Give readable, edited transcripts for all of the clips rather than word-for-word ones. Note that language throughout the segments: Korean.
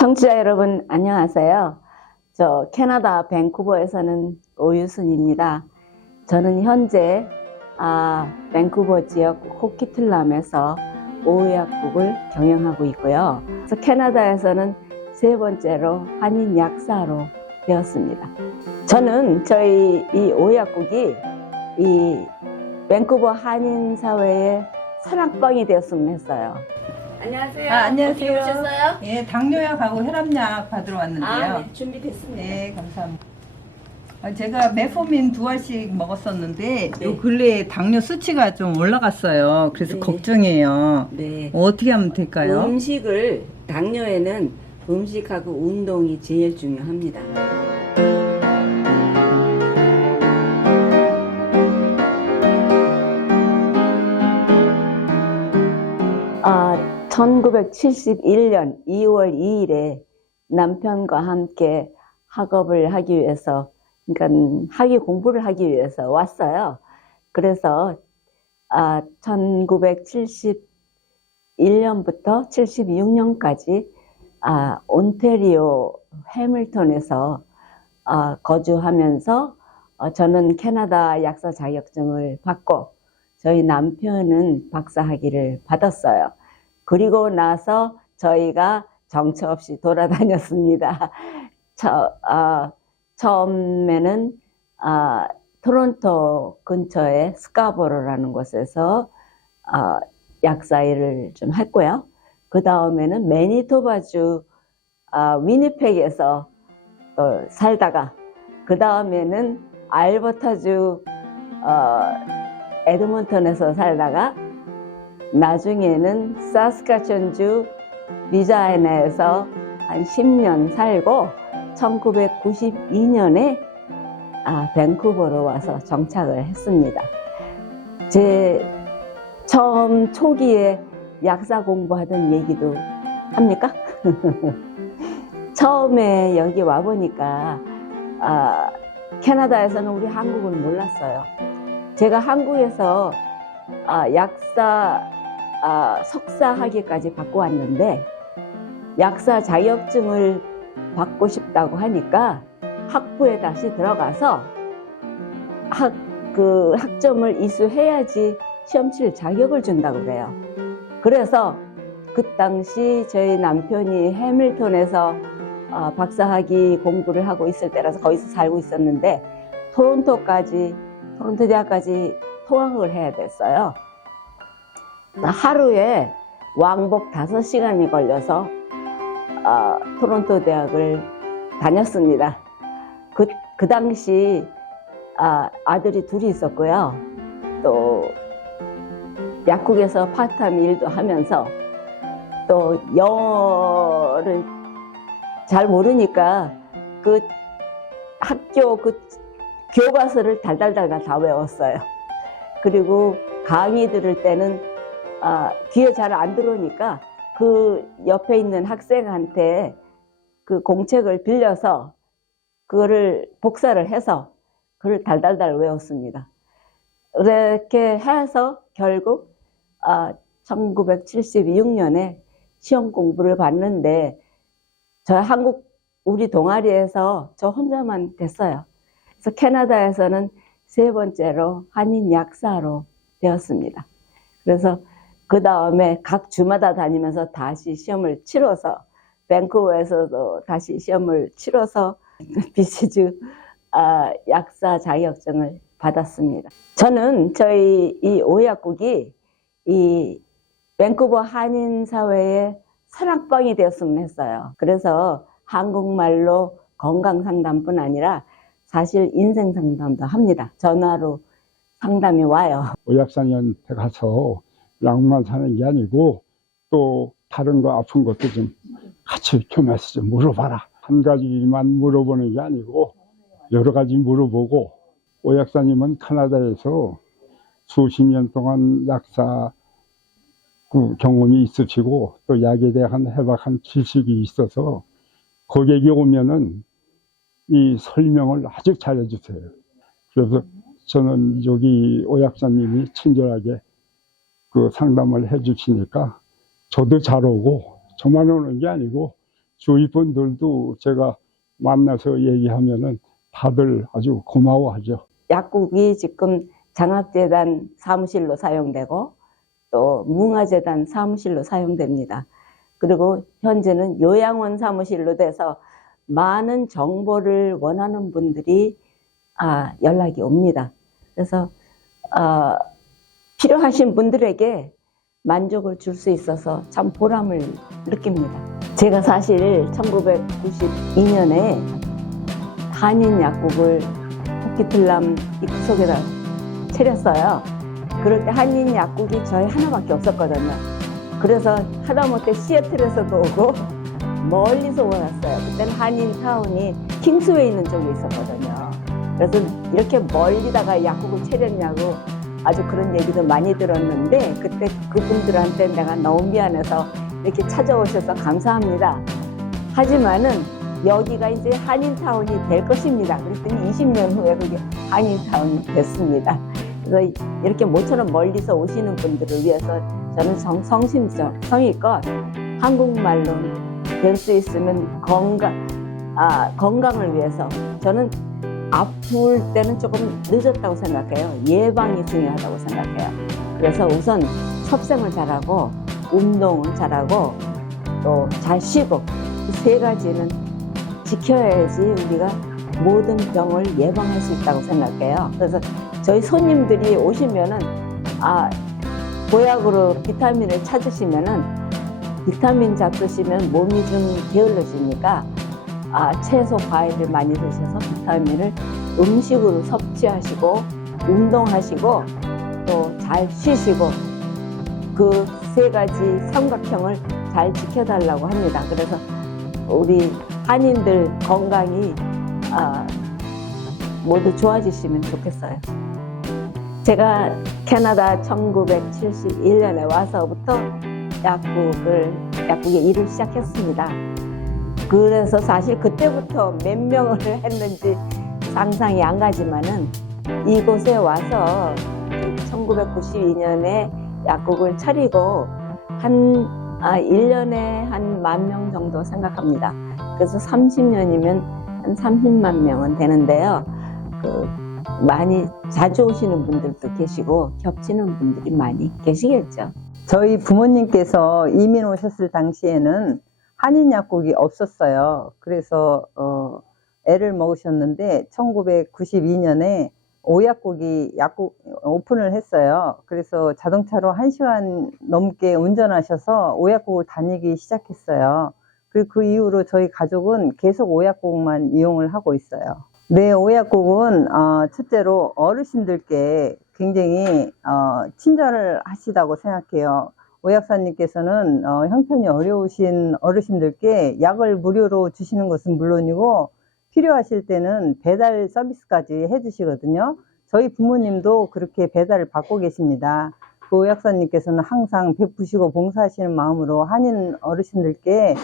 청취자 여러분 안녕하세요. 저 캐나다 밴쿠버에서는 오유순입니다. 저는 현재 밴쿠버 지역 호키틀람에서 오의약국을 경영하고 있고요. 그래서 캐나다에서는 세 번째로 한인 약사로 되었습니다. 저는 저희 이 오의약국이 이 밴쿠버 한인 사회의 선악방이 되었으면 했어요. 안녕하세요. 안녕하세요. 어떻게 오셨어요? 예, 당뇨약하고 혈압약 받으러 왔는데요. 네, 준비됐습니다. 네, 감사합니다. 제가 메포민 2알씩 먹었었는데 네. 요 근래에 당뇨 수치가 좀 올라갔어요. 그래서 네. 걱정이에요. 네. 어떻게 하면 될까요? 음식을 당뇨에는 음식하고 운동이 제일 중요합니다. 1971년 2월 2일에 남편과 함께 학업을 하기 위해서, 그러니까 학위 공부를 하기 위해서 왔어요. 그래서 1971년부터 76년까지 온태리오 해밀턴에서 거주하면서 저는 캐나다 약사 자격증을 받고 저희 남편은 박사 학위를 받았어요. 그리고 나서 저희가 정처 없이 돌아다녔습니다. 처음에는 토론토 근처에 스카보로라는 곳에서 약사 일을 좀 했고요. 그 다음에는 매니토바주 위니펙에서 살다가, 그 다음에는 알버타주 에드먼턴에서 살다가, 나중에는 사스카천주 리자이나에서 한 10년 살고 1992년에 밴쿠버로 와서 정착을 했습니다. 제 처음 초기에 약사 공부하던 얘기도 합니까? 처음에 여기 와보니까 캐나다에서는 우리 한국을 몰랐어요. 제가 한국에서 약사 석사 학위까지 받고 왔는데 약사 자격증을 받고 싶다고 하니까 학부에 다시 들어가서 학점을 이수해야지 시험 칠 자격을 준다고 그래요. 그래서 그 당시 저희 남편이 해밀턴에서 박사학위 공부를 하고 있을 때라서 거기서 살고 있었는데 토론토 대학까지 통학을 해야 됐어요. 하루에 왕복 5시간이 걸려서 토론토 대학을 다녔습니다. 그 당시 아들이 둘이 있었고요. 또 약국에서 파트타임 일도 하면서 또 영어를 잘 모르니까 그 학교 교과서를 달달달 다 외웠어요. 그리고 강의 들을 때는 귀에 잘 안 들어오니까 그 옆에 있는 학생한테 그 공책을 빌려서 그거를 복사를 해서 그걸 달달달 외웠습니다. 그렇게 해서 결국 1976년에 시험 공부를 봤는데 우리 동아리에서 저 혼자만 됐어요. 그래서 캐나다에서는 세 번째로 한인 약사로 되었습니다. 그래서 그 다음에 각 주마다 다니면서 다시 시험을 치러서 밴쿠버에서도 다시 시험을 치러서 BC주 약사 자격증을 받았습니다. 저는 저희 이 오의약국이 이 밴쿠버 한인 사회의 선악방이 되었으면 했어요. 그래서 한국말로 건강 상담뿐 아니라 사실 인생 상담도 합니다. 전화로 상담이 와요. 의약사님한테 가서 약만 사는 게 아니고 또 다른 거 아픈 것도 좀 같이 겸해서 좀 물어봐라. 한 가지만 물어보는 게 아니고 여러 가지 물어보고, 의약사님은 캐나다에서 수십 년 동안 약사 경험이 있으시고 또 약에 대한 해박한 지식이 있어서 고객이 오면은 이 설명을 아주 잘해주세요. 그래서 저는 여기 오약사님이 친절하게 그 상담을 해주시니까 저도 잘 오고, 저만 오는 게 아니고 주위 분들도 제가 만나서 얘기하면은 다들 아주 고마워하죠. 약국이 지금 장학재단 사무실로 사용되고 또 뭉아재단 사무실로 사용됩니다. 그리고 현재는 요양원 사무실로 돼서 많은 정보를 원하는 분들이 연락이 옵니다. 그래서 필요하신 분들에게 만족을 줄 수 있어서 참 보람을 느낍니다. 제가 사실 1992년에 한인 약국을 토끼틀람 입구석에다 차렸어요. 그럴 때 한인 약국이 저희 하나밖에 없었거든요. 그래서 하다못해 시애틀에서도 오고 멀리서 왔어요. 그때는 한인타운이 킹스웨이 있는 쪽에 있었거든요. 그래서 이렇게 멀리다가 약국을 차렸냐고 아주 그런 얘기도 많이 들었는데 그때 그분들한테 내가 너무 미안해서 이렇게 찾아오셔서 감사합니다. 하지만은 여기가 이제 한인타운이 될 것입니다. 그랬더니 20년 후에 그게 한인타운이 됐습니다. 그래서 이렇게 모처럼 멀리서 오시는 분들을 위해서 저는 성심성의껏 한국말로 될 수 있으면 건강을 위해서 저는 아플 때는 조금 늦었다고 생각해요. 예방이 중요하다고 생각해요. 그래서 우선 섭생을 잘하고 운동을 잘하고 또 잘 쉬고 이 세 가지는 지켜야지 우리가 모든 병을 예방할 수 있다고 생각해요. 그래서 저희 손님들이 오시면은 보약으로 비타민을 찾으시면은 비타민 잡수시면 몸이 좀 게을러지니까 채소, 과일을 많이 드셔서 비타민을 음식으로 섭취하시고 운동하시고 또 잘 쉬시고 그 세 가지 삼각형을 잘 지켜달라고 합니다. 그래서 우리 한인들 건강이 모두 좋아지시면 좋겠어요. 제가 캐나다 1971년에 와서부터 약국에 일을 시작했습니다. 그래서 사실 그때부터 몇 명을 했는지 상상이 안 가지만은 이곳에 와서 1992년에 약국을 차리고 한 1년에 한 10,000명 정도 생각합니다. 그래서 30년이면 한 30만 명은 되는데요. 많이 자주 오시는 분들도 계시고 겹치는 분들이 많이 계시겠죠. 저희 부모님께서 이민 오셨을 당시에는 한인 약국이 없었어요. 그래서 애를 먹으셨는데 1992년에 오약국이 약국 오픈을 했어요. 그래서 자동차로 1시간 넘게 운전하셔서 오약국을 다니기 시작했어요. 그리고 그 이후로 저희 가족은 계속 오약국만 이용을 하고 있어요. 네, 오약국은 첫째로 어르신들께 굉장히 친절을 하시다고 생각해요. 오약사님께서는 형편이 어려우신 어르신들께 약을 무료로 주시는 것은 물론이고 필요하실 때는 배달 서비스까지 해주시거든요. 저희 부모님도 그렇게 배달을 받고 계십니다. 그 오약사님께서는 항상 베푸시고 봉사하시는 마음으로 한인 어르신들께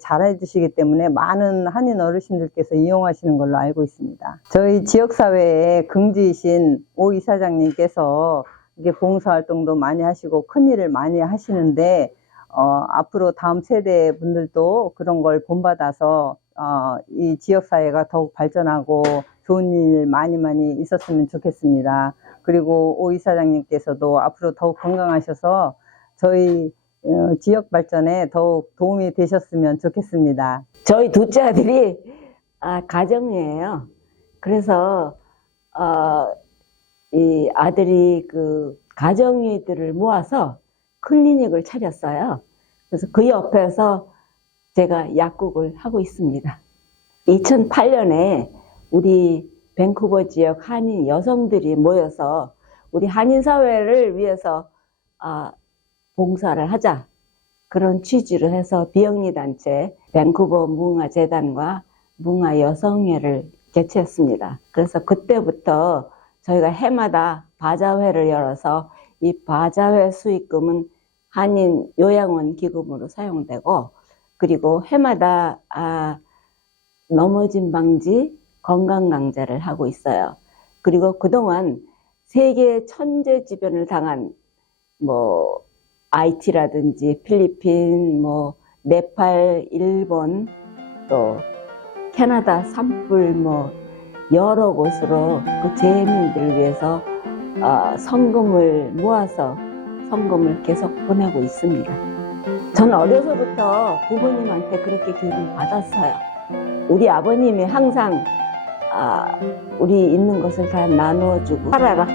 잘해 주시기 때문에 많은 한인 어르신들께서 이용하시는 걸로 알고 있습니다. 저희 지역사회에 긍지이신 오 이사장님께서 이게 봉사활동도 많이 하시고 큰일을 많이 하시는데 앞으로 다음 세대 분들도 그런 걸 본받아서 이 지역사회가 더욱 발전하고 좋은 일 많이 있었으면 좋겠습니다. 그리고 오 이사장님께서도 앞으로 더욱 건강하셔서 저희 지역 발전에 더욱 도움이 되셨으면 좋겠습니다. 저희 둘째 아들이 가정이에요. 그래서 이 아들이 그 가정이들을 모아서 클리닉을 차렸어요. 그래서 그 옆에서 제가 약국을 하고 있습니다. 2008년에 우리 밴쿠버 지역 한인 여성들이 모여서 우리 한인 사회를 위해서 봉사를 하자 그런 취지로 해서 비영리 단체 밴쿠버 뭉아재단과 뭉아여성회를 개최했습니다. 그래서 그때부터 저희가 해마다 바자회를 열어서 이 바자회 수익금은 한인 요양원 기금으로 사용되고 그리고 해마다 넘어짐 방지 건강 강좌를 하고 있어요. 그리고 그동안 세계 천재지변을 당한 IT라든지 필리핀, 네팔, 일본, 또 캐나다, 산불 뭐 여러 곳으로 그 재민들을 위해서 성금을 모아서 성금을 계속 보내고 있습니다. 전 어려서부터 부모님한테 그렇게 교육을 받았어요. 우리 아버님이 항상 우리 있는 것을 다 나누어주고 살아라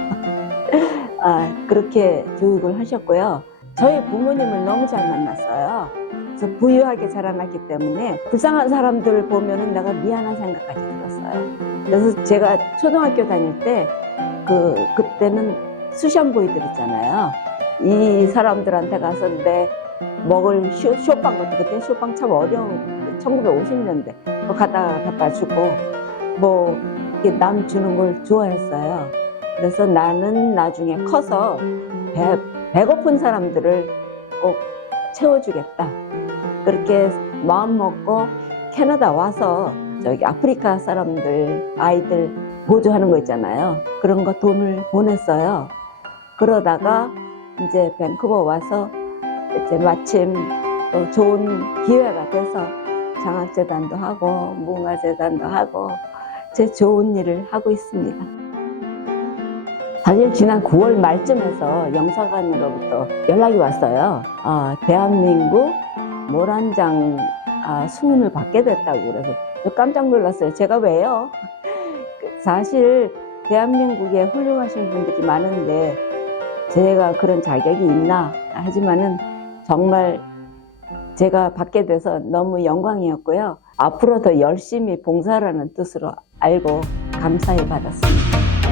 그렇게 교육을 하셨고요. 저희 부모님을 너무 잘 만났어요. 그래서 부유하게 자라났기 때문에 불쌍한 사람들을 보면은 내가 미안한 생각까지 들었어요. 그래서 제가 초등학교 다닐 때 그때는 수션보이들 있잖아요. 이 사람들한테 가서 내 먹을 쇼빵 같은, 그때 쇼빵 참 어려운 1950년대 갖다 주고 뭐 이렇게 남 주는 걸 좋아했어요. 그래서 나는 나중에 커서 배고픈 사람들을 꼭 채워주겠다. 그렇게 마음 먹고 캐나다 와서 저기 아프리카 사람들 아이들 보조하는 거 있잖아요. 그런 거 돈을 보냈어요. 그러다가 이제 밴쿠버 와서 이제 마침 또 좋은 기회가 돼서 장학재단도 하고 문화재단도 하고 제 좋은 일을 하고 있습니다. 사실 지난 9월 말쯤에서 영사관으로부터 연락이 왔어요. 대한민국 모란장 수문을 받게 됐다고. 그래서 저 깜짝 놀랐어요. 제가 왜요? 사실 대한민국에 훌륭하신 분들이 많은데 제가 그런 자격이 있나? 하지만은 정말 제가 받게 돼서 너무 영광이었고요. 앞으로 더 열심히 봉사라는 뜻으로 알고 감사히 받았습니다.